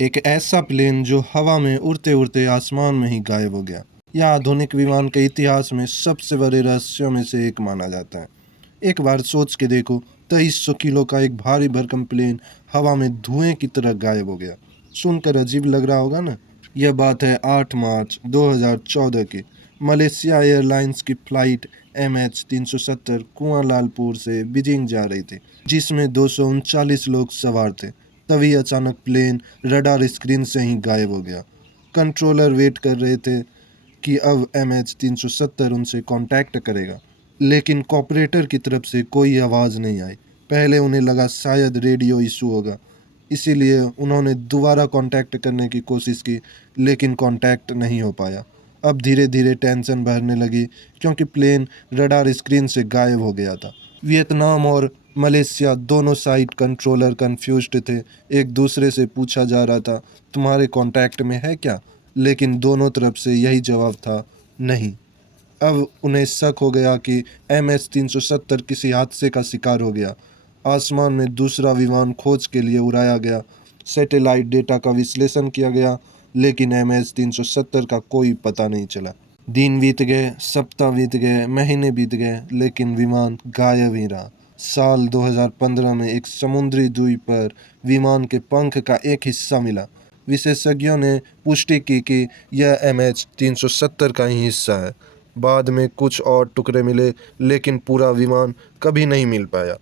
एक ऐसा प्लेन जो हवा में उड़ते उड़ते आसमान में ही गायब हो गया। यह आधुनिक विमान के इतिहास में सबसे बड़े रहस्यों में से एक माना जाता है। एक बार सोच के देखो, 2300 किलो का एक भारी भरकम प्लेन हवा में धुएं की तरह गायब हो गया। सुनकर अजीब लग रहा होगा ना। यह बात है 8 मार्च 2014 की। मलेशिया एयरलाइंस की फ्लाइट MH370 कुआलालंपुर से बीजिंग जा रही थी, जिसमें 239 लोग सवार थे। तभी अचानक प्लेन रडार स्क्रीन से ही गायब हो गया। कंट्रोलर वेट कर रहे थे कि अब MH370 उनसे कांटेक्ट करेगा, लेकिन कॉपरेटर की तरफ से कोई आवाज़ नहीं आई। पहले उन्हें लगा शायद रेडियो इशू होगा, इसीलिए उन्होंने दोबारा कांटेक्ट करने की कोशिश की, लेकिन कांटेक्ट नहीं हो पाया। अब धीरे धीरे टेंशन बढ़ने लगी, क्योंकि प्लेन रडार स्क्रीन से गायब हो गया था। वियतनाम और मलेशिया दोनों साइड कंट्रोलर कंफ्यूज्ड थे। एक दूसरे से पूछा जा रहा था, तुम्हारे कांटेक्ट में है क्या? लेकिन दोनों तरफ से यही जवाब था, नहीं। अब उन्हें शक हो गया कि MH370 किसी हादसे का शिकार हो गया। आसमान में दूसरा विमान खोज के लिए उड़ाया गया। सैटेलाइट डेटा का विश्लेषण किया गया, लेकिन MH370 का कोई पता नहीं चला। दिन बीत गए, सप्ताह बीत गए, महीने बीत गए, लेकिन विमान गायब ही रहा। साल 2015 में एक समुद्री द्वीप पर विमान के पंख का एक हिस्सा मिला। विशेषज्ञों ने पुष्टि की कि यह MH370 का ही हिस्सा है। बाद में कुछ और टुकड़े मिले, लेकिन पूरा विमान कभी नहीं मिल पाया।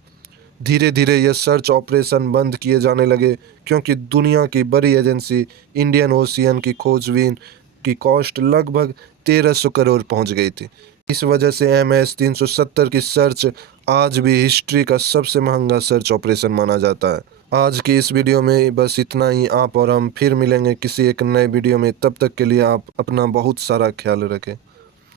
धीरे धीरे यह सर्च ऑपरेशन बंद किए जाने लगे, क्योंकि दुनिया की बड़ी एजेंसी इंडियन ओशियन की खोजबीन की कॉस्ट लगभग 1300 करोड़ पहुंच गई थी। इस वजह से MH370 की सर्च आज भी हिस्ट्री का सबसे महंगा सर्च ऑपरेशन माना जाता है। आज की इस वीडियो में बस इतना ही। आप और हम फिर मिलेंगे किसी एक नए वीडियो में। तब तक के लिए आप अपना बहुत सारा ख्याल रखें।